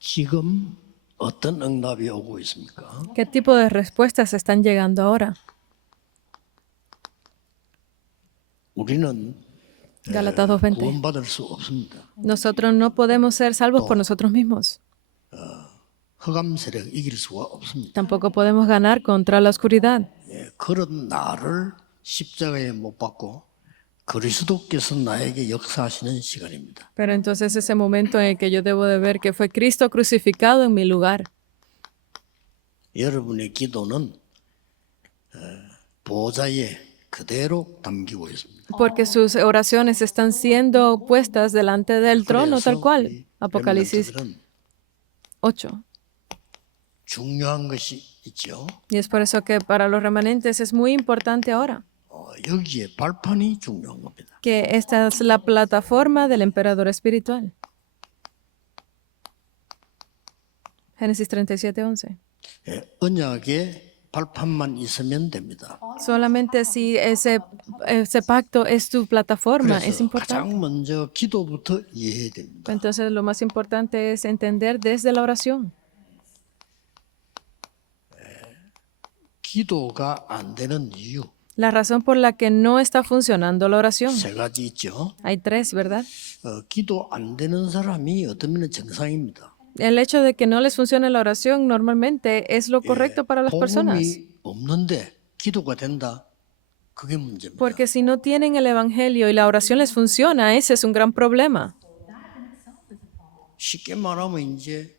지금 어떤 응답이 오고 있습니까? ¿Qué tipo de respuestas están llegando ahora? 우리는 Gálatas 2:20. 구원받을 수 없습니다. Nosotros no podemos ser salvos por nosotros mismos. 흑암 세력 이길 수가 없습니다. Tampoco podemos ganar contra la oscuridad. 그런 나를 십자가에 못 박고 그리스도께서 나에게 역사하시는 시간입니다. Pero entonces ese momento en el que yo debo de ver que fue Cristo crucificado en mi lugar. 여러분의 기도는 보좌에 그대로 담기고 있습니다. Porque sus oraciones están siendo puestas delante del trono tal cual. Apocalipsis 렘넌트들은 8. 중요한 것이 있죠. Y es por eso que para los remanentes es muy importante ahora 여기에 발판이 중요한 겁니다. que esta es la plataforma del emperador espiritual. Génesis 37:11. 언약의 발판만 있으면 됩니다. Solamente si ese pacto es tu plataforma, es 그래서 importante. 가장 먼저 기도부터 이해해야 됩니다. Entonces lo más importante es entender desde la oración. 기도가 안 되는 이유 La razón por la que no está funcionando la oración. 세 가지 있죠. Hay tres, ¿verdad? 기도 안 되는 사람이 어떤 면은 정상입니다. El hecho de que no les funcione la oración normalmente es lo correcto para las personas. 복음이 없는데 기도가 된다. 그게 문제입니다. Porque si no tienen el evangelio y la oración les funciona, ese es un gran problema. 쉽게 말하면 이제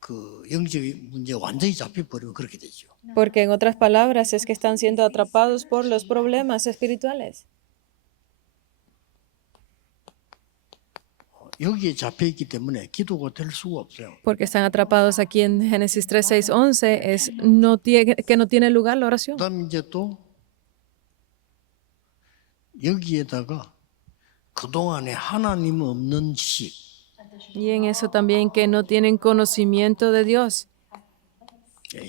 그 영적인 문제 완전히 잡혀버리면 그렇게 되죠. Porque en otras palabras es que están siendo atrapados por los problemas espirituales. 여기에 잡혀있기 때문에 기도가 될 수가 없어요. Porque están atrapados aquí en Génesis 3, 6, 11, es que no tiene lugar la oración. 그다음 이제 또 여기에다가 그동안에 하나님 없는 지식 Y en eso también que no tienen conocimiento de Dios.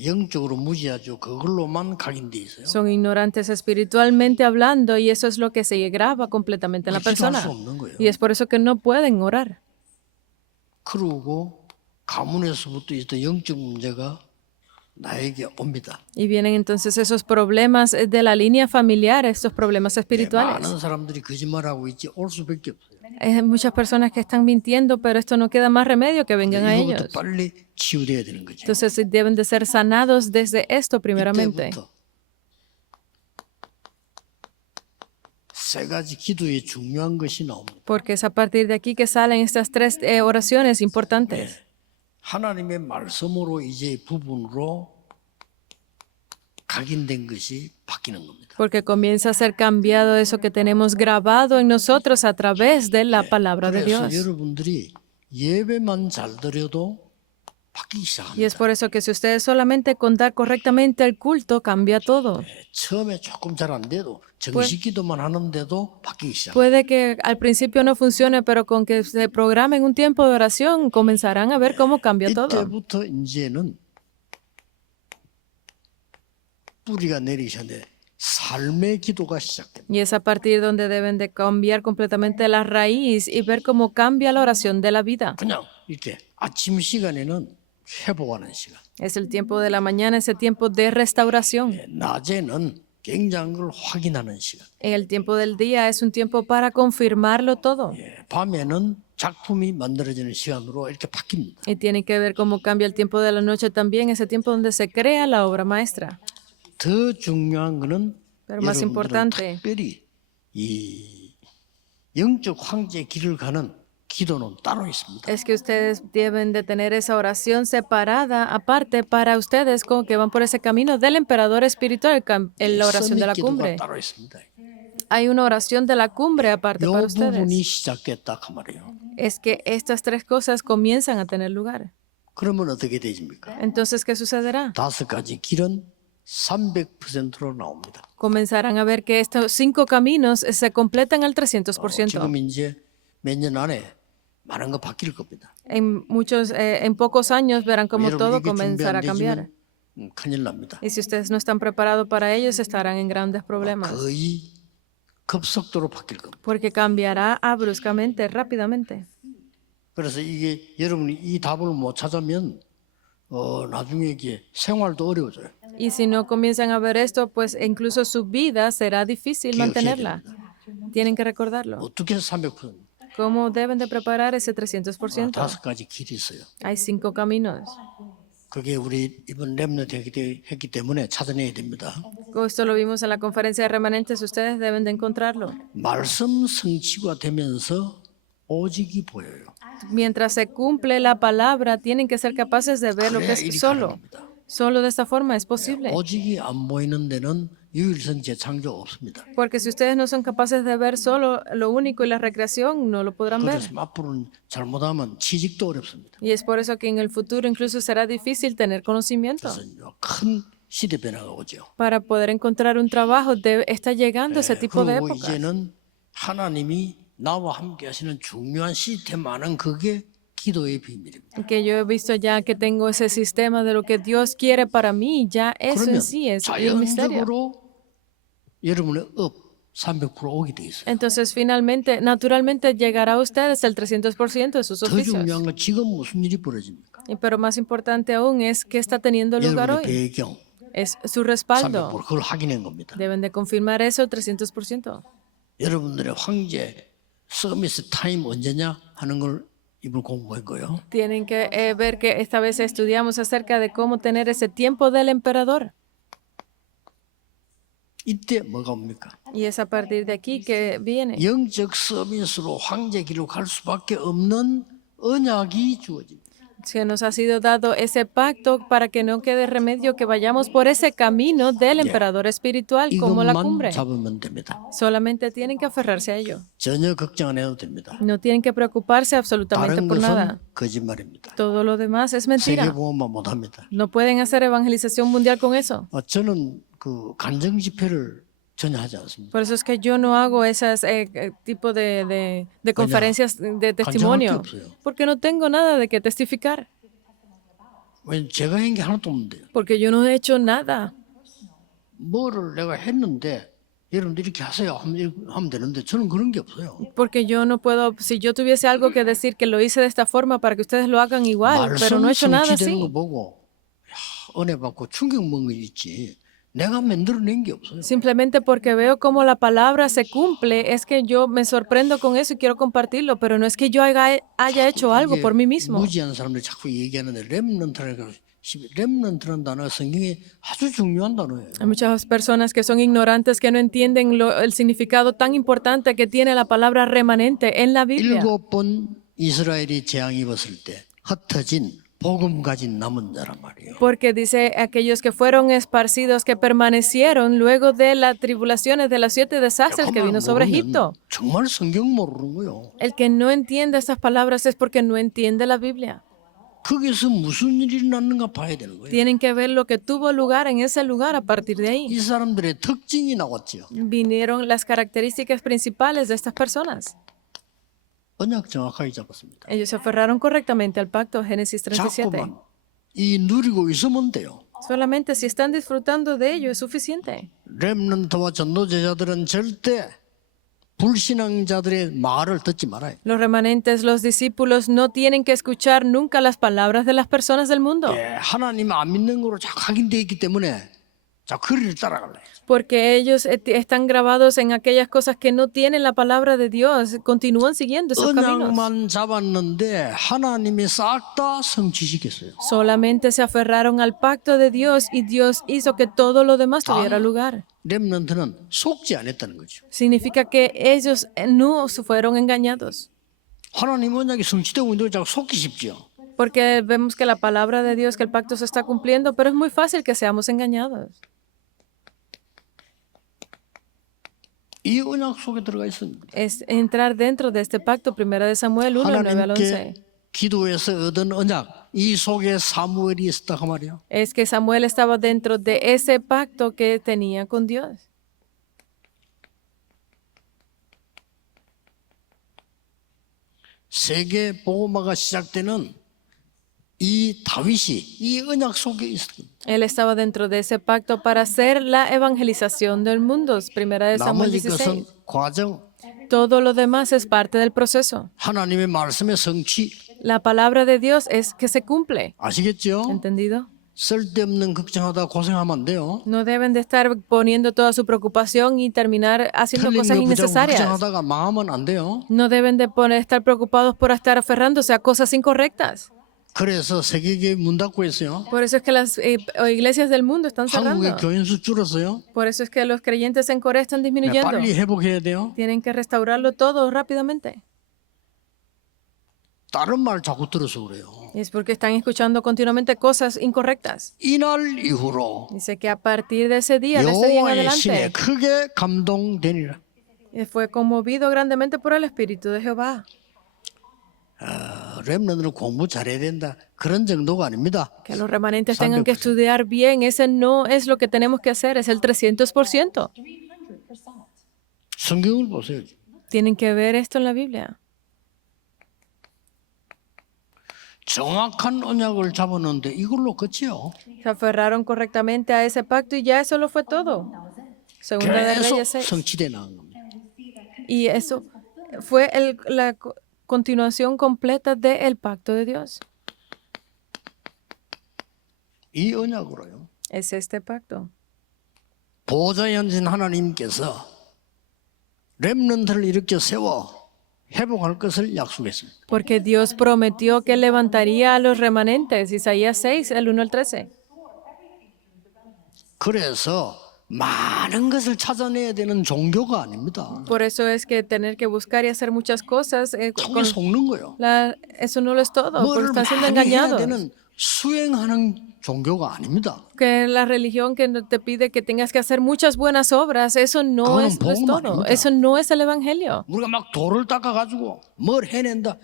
영적으로 무지하죠. 그걸로만 각인돼 있어요. Son ignorantes espiritualmente hablando y eso es lo que se graba completamente en la persona. 기도할 수 없는 거예요. Y es por eso que no pueden orar. 그러고 가문에서부터 있던 영적 문제가 나에게 옵니다. Y vienen entonces esos problemas de la línea familiar, estos problemas espirituales. 많은 사람들이 거짓말하고 있지 올 수밖에 없어요. Hay muchas personas que están mintiendo, pero esto no queda más remedio que vengan a 이거부터 ellos. 빨리 치유돼야 되는 거죠. Entonces deben de ser sanados desde esto primeramente. 이때부터 세 가지 기도에 중요한 것이 나옵니다. Porque es a partir de aquí que salen estas tres oraciones importantes. 하나님의 말씀으로 이제 부분으로 각인된 것이 바뀌는 겁니다. Porque comienza a ser cambiado eso que tenemos grabado en nosotros a través de la palabra de 그래서 Dios. 여러분들이 예배만 잘 드려도 바뀌기 Y es 시작합니다. por eso que si ustedes solamente contar correctamente el culto, cambia todo. 처음에 조금 잘 안 돼도 정식 기도만 하는데도 바뀌기 시작합니다. Puede que al principio no funcione, pero con que se programen un tiempo de oración, comenzarán a ver cómo cambia todo. 이때부터 이제는 뿌리가 내리셨는데 삶의 기도가 시작됩니다. Y es a partir donde deben de cambiar completamente la raíz y ver cómo cambia la oración de la vida. 그냥 이렇게 아침 시간에는 회복하는 시간, Es el tiempo de la mañana, ese tiempo de restauración. 낮에는 굉장한 걸 확인하는 시간, El tiempo del día es un tiempo para confirmarlo todo. 밤에는 작품이 만들어지는 시간으로 이렇게 바뀝니다. Y tiene que ver cómo cambia el tiempo de la noche también, ese tiempo donde se crea la obra maestra. 더 중요한 거는 Pero más 여러분들은 importante, 특별히 이 영적 황제의 길을 가는 기도는 따로 있습니다. es que ustedes deben de tener esa oración separada, aparte para ustedes como que van por ese camino del emperador espiritual, la oración de la 기도가 cumbre. 따로 있습니다. Hay una oración de la cumbre aparte 이 para 부분이 ustedes. 시작됐다 그 말이에요. Es que estas tres cosas comienzan a tener lugar. 그러면 어떻게 되십니까? Entonces, ¿qué sucederá? 다섯 가지 길은 300%로 나옵니다. Comenzarán a ver que estos 5 caminos se completan al 300%. 지금 이제 몇 년 안에 많은 거 바뀔 겁니다. En pocos años verán cómo 여러분 todo 이게 준비 comenzará 안 a cambiar. 되시면 큰일 납니다. Y si ustedes no están preparados para ellos, estarán en grandes problemas. 거의 급속도로 바뀔 겁니다. Porque cambiará bruscamente, rápidamente. 그래서 이게 여러분이 이 답을 못 찾으면 나중에 이게 생활도 어려워져요. Y si no comienzan a ver esto, pues incluso su vida será difícil 기억해야 mantenerla. 됩니다. Tienen que recordarlo. 어떻게 해서 300%? ¿Cómo deben de preparar ese 300%? 5가지 길이 있어요. Hay 5 caminos. 그게 우리 이번 렘넌트 했기 때문에 찾아내야 됩니다. Esto lo vimos en la conferencia de remanentes. Ustedes deben de encontrarlo. 말씀 성취가 되면서 오직이 보여요. Mientras se cumple la palabra, tienen que ser capaces de ver lo que 그래야 es 일이 solo. 가능합니다. Solo de esta forma es posible. 오직이 안 보이는 데는 유일성 재창조 없습니다. Porque si ustedes no son capaces de ver solo lo único y la recreación, no lo podrán ver. 그래서 앞으로는 잘못하면 취직도 어렵습니다. Y es por eso que en el futuro incluso será difícil tener conocimiento. 그래서 큰 시대 변화가 오죠. Para poder encontrar un trabajo, está llegando ese tipo de 그리고 épocas. 이제는 하나님이 나와 함께 하시는 중요한 시스템 안은 그게 기도의 비밀입니다. Que yo he visto ya que tengo ese sistema de lo que Dios quiere para mí, ya eso 그러면 en sí es el misterio. 자연적으로 여러분의 300% 오게 돼 있어요. Entonces, finalmente, naturalmente llegará a ustedes el 300% de sus 더 oficios. 중요한 건 지금 무슨 일이 벌어집니까? Pero más importante aún es que está teniendo lugar 여러분의 hoy. 배경 Es su respaldo. 300% 그걸 확인한 겁니다. Deben de confirmar eso 300%. 여러분들의 황제 서밋 타임 언제냐 하는 걸 이번 공부한 거예요. Tienen que ver que esta vez estudiamos acerca de cómo tener ese tiempo del emperador. 이때 뭐가 옵니까? Y es a partir de aquí que viene. 영적 서밋으로 황제 길로 갈 수밖에 없는 언약이 주어집니다. Que nos ha sido dado ese pacto para que no quede remedio que vayamos por ese camino del emperador espiritual como la 이것만 cumbre. 잡으면 됩니다. Solamente tienen que aferrarse a ello. 전혀 걱정 안 해도 됩니다. No tienen que preocuparse absolutamente 다른 por 것은 nada. 거짓말입니다. Todo lo demás es mentira. 세계보험만 못합니다. No pueden hacer evangelización mundial con eso. 저는 그 간증 집회를 전혀 하지 않습니다. Por eso es que yo no hago esas tipo de conferencias de testimonio, 없어요. porque no tengo nada de que testificar, 왜 제가 한 게 하나도 없는데요. porque yo no he hecho nada. 뭐를 내가 했는데 여러분들 이렇게 하세요 하면 되는데 저는 그런 게 없어요. Porque yo no puedo, si yo tuviese algo que decir que lo hice de esta forma para que ustedes lo hagan igual, pero no he hecho nada 성취되는 거 así. 보고 야, 은혜 받고 충격 먹은 거 있지. 내가 만들어낸 게 없어요. Simplemente porque veo cómo la palabra se cumple, es que yo me sorprendo con eso y quiero compartirlo, pero no es que yo haya hecho algo por mí mismo. 무지한 사람들이 자꾸 얘기하는데 렘넌트라는 단어가 성경에 아주 중요한 단어예요. Hay muchas personas que son ignorantes, que no entienden el significado tan importante que tiene la palabra remanente en la Biblia. 7번 이스라엘이 재앙 입었을 때 흩어진 복음 가진 남은 자란 말이에요. Porque dice aquellos que fueron esparcidos, que permanecieron luego de las tribulaciones de los 7 desastres que vino sobre Egipto. 정말 성경 모르는 거요. El que no entiende estas palabras es porque no entiende la Biblia. 거기서 무슨 일이 일어났는가 봐야 되는 거예요. Tienen que ver lo que tuvo lugar en ese lugar a partir de ahí. 이 사람들의 특징이 나왔죠. Vinieron las características principales de estas personas. 언약 정확하게 잡았습니다. Ellos se aferraron correctamente al pacto, Génesis 37. 자꾸만 이 누리고 있으면 돼요. Solamente si están disfrutando de ello es suficiente. 렘넌트와 전도제자들은 절대 불신앙자들의 말을 듣지 말아요. Los remanentes, los discípulos, no tienen que escuchar nunca las palabras de las personas del mundo, 예, 하나님 안 믿는 거로 자꾸 확인되어 있기 때문에 자꾸 그리를 따라갈래. porque ellos están grabados en aquellas cosas que no tienen la palabra de Dios, continúan siguiendo esos caminos. 언약만 잡았는데 하나님이 싹 다 성취시켰어요. Solamente se aferraron al pacto de Dios y Dios hizo que todo lo demás tuviera lugar. 렘넌트는 속지 안 했다는 거죠. Significa que ellos no fueron engañados, 하나님 언약이 성취되고 있는데 자꾸 속기 쉽죠. porque vemos que la palabra de Dios, que el pacto se está cumpliendo, pero es muy fácil que seamos engañados. 이 언약 속에 들어가 있습니다. Es entrar dentro de este pacto, 1 de Samuel 1, 9 al 11. 하나님께 기도해서 얻은 언약 이 속에 사무엘이 있었다 그 말이에요. Es que Samuel estaba dentro de ese pacto que tenía con Dios. 세계 복음화가 시작되는 이 다윗이 이 언약 속에 있었다. Él estaba dentro de ese pacto para hacer la evangelización del mundo, 1 de Samuel 나머지 것은 16. 과정, Todo lo demás es parte del proceso. 하나님의 말씀의 성취, La palabra de Dios es que se cumple. 아시겠죠? ¿Entendido? 쓸데없는 걱정하다 고생하면 안 돼요. No deben de estar poniendo toda su preocupación y terminar haciendo 틀린 cosas 거 붙잡고 innecesarias. 걱정하다가 망하면 안 돼요. No deben de estar preocupados por estar aferrándose a cosas incorrectas. 그래서 세계교회 문 닫고 있어요. Por eso es que las iglesias del mundo están cerrando. 한국의 교인 수 줄었어요. Por eso es que los creyentes en Corea están disminuyendo. 빨리 회복해야 돼요. Tienen que restaurarlo todo rápidamente. 다른 말 자꾸 들어서 그래요. Y es porque están escuchando continuamente cosas incorrectas. 이날 이후로 Dice que a partir de ese día, de ese día en 여호와의 신에 adelante, 크게 감동되니라. fue conmovido grandemente por el Espíritu de Jehová. 렘넌트는 공부 잘해야 된다. 그런 정도가 아닙니다. Que los remanentes tengan que 300%. estudiar bien, ese no es lo que tenemos que hacer, es el 300%. 성경을 보세요. Tienen que ver esto en la Biblia. 정확한 언약을 잡았는데 이걸로 끝이요. Se aferraron correctamente a ese pacto y ya eso lo fue todo. Segunda de 계속 Reyes 6. 성취돼 나간 겁니다. Y eso fue la continuación completa del pacto de Dios. 이 언약으로요. Es este pacto. 보좌에 앉은 하나님께서 렘넌트를 일으켜 세워 회복할 것을 약속했습니다. Porque Dios prometió que levantaría a los remanentes. Isaías 6, el 1 al 13. 그래서 많은 것을 찾아내야 되는 종교가 아닙니다. Por eso es que tener que buscar y hacer muchas cosas, 속에 속는 거예요. eso no lo es todo, porque 뭐를 están siendo 많이 해야 engañados. 되는 수행하는 종교가 아닙니다. Que la religión que no te pide que tengas que hacer muchas buenas obras, eso no 그거는 es 복음 todo. 아닙니다. Eso no es el evangelio. 우리가 막 돌을 닦아가지고 뭘 해낸다.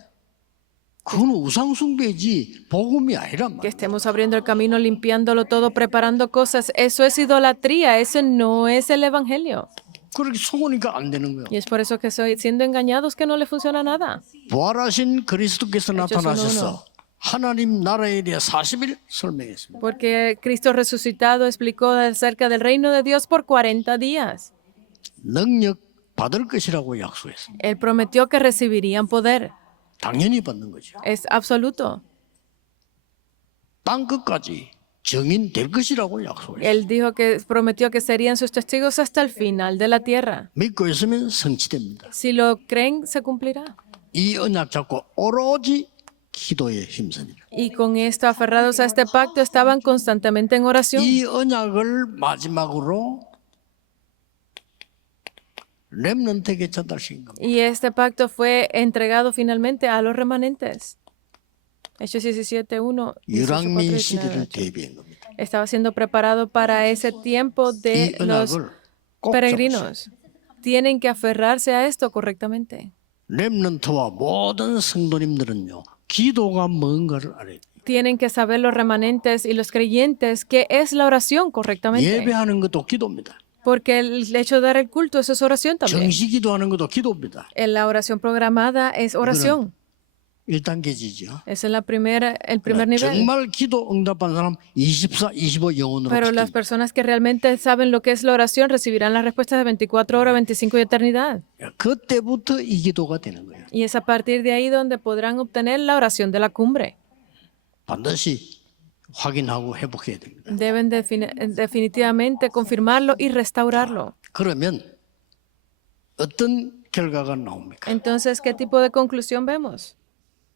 그건 우상숭배지 복음이 아니란 Que 말이에요. estemos abriendo el camino, limpiándolo todo, preparando cosas, eso es idolatría, eso no es el evangelio. 그렇게 속으니까 안 되는 거예요. Y es por eso que estoy siendo engañados que no le funciona nada. 부활하신 그리스도께서 Hechos 1:1. 나타나셔서 하나님 나라에 대해 40일 설명했습니다. Porque Cristo resucitado explicó acerca del reino de Dios por 40 días. 능력 받을 것이라고 약속했습니다. Él prometió que recibirían poder. 당연히 받는 거죠. Es absoluto. 땅 끝까지 증인 될 것이라고 약속했습니다. Él dijo que prometió que serían sus testigos hasta el final de la tierra. 믿고 있으면 성취됩니다. Si lo creen, se cumplirá. 이 언약 잡고 오로지 기도에 힘쓰니라. Y con esto, aferrados a este pacto, estaban constantemente en oración. 이 언약을 마지막으로 렘넌트에게 전달신 겁니다. Y este pacto fue entregado finalmente a los remanentes. Hechos 17:1. 유랑민 시대를 대비한 겁니다. Estaba siendo preparado para ese tiempo 이 de los 언약을 꼭 잡으세요. peregrinos. Tienen que aferrarse a esto correctamente. 렘넌트와 모든 성도님들은요. 기도가 뭔가를 알아야 돼요. Tienen que saber los remanentes y los creyentes qué es la oración correctamente. 예배하는 것도 기도입니다. Porque el hecho de dar el culto, eso es oración también. 정시 기도하는 것도 기도입니다. La oración programada es oración. 1단계지죠. Ese es el primer nivel. 정말 기도 응답한 사람 24, 25 영혼으로 Pero las 붙습니다. personas que realmente saben lo que es la oración recibirán las respuestas de 24 horas, 25 y eternidad. 그때부터 이 기도가 되는 거예요. Y es a partir de ahí donde podrán obtener la oración de la cumbre. 반드시 확인하고 회복해야 됩니다. Deben definitivamente confirmarlo y restaurarlo. 그러면 어떤 결과가 나옵니까? Entonces, ¿qué tipo de conclusión vemos?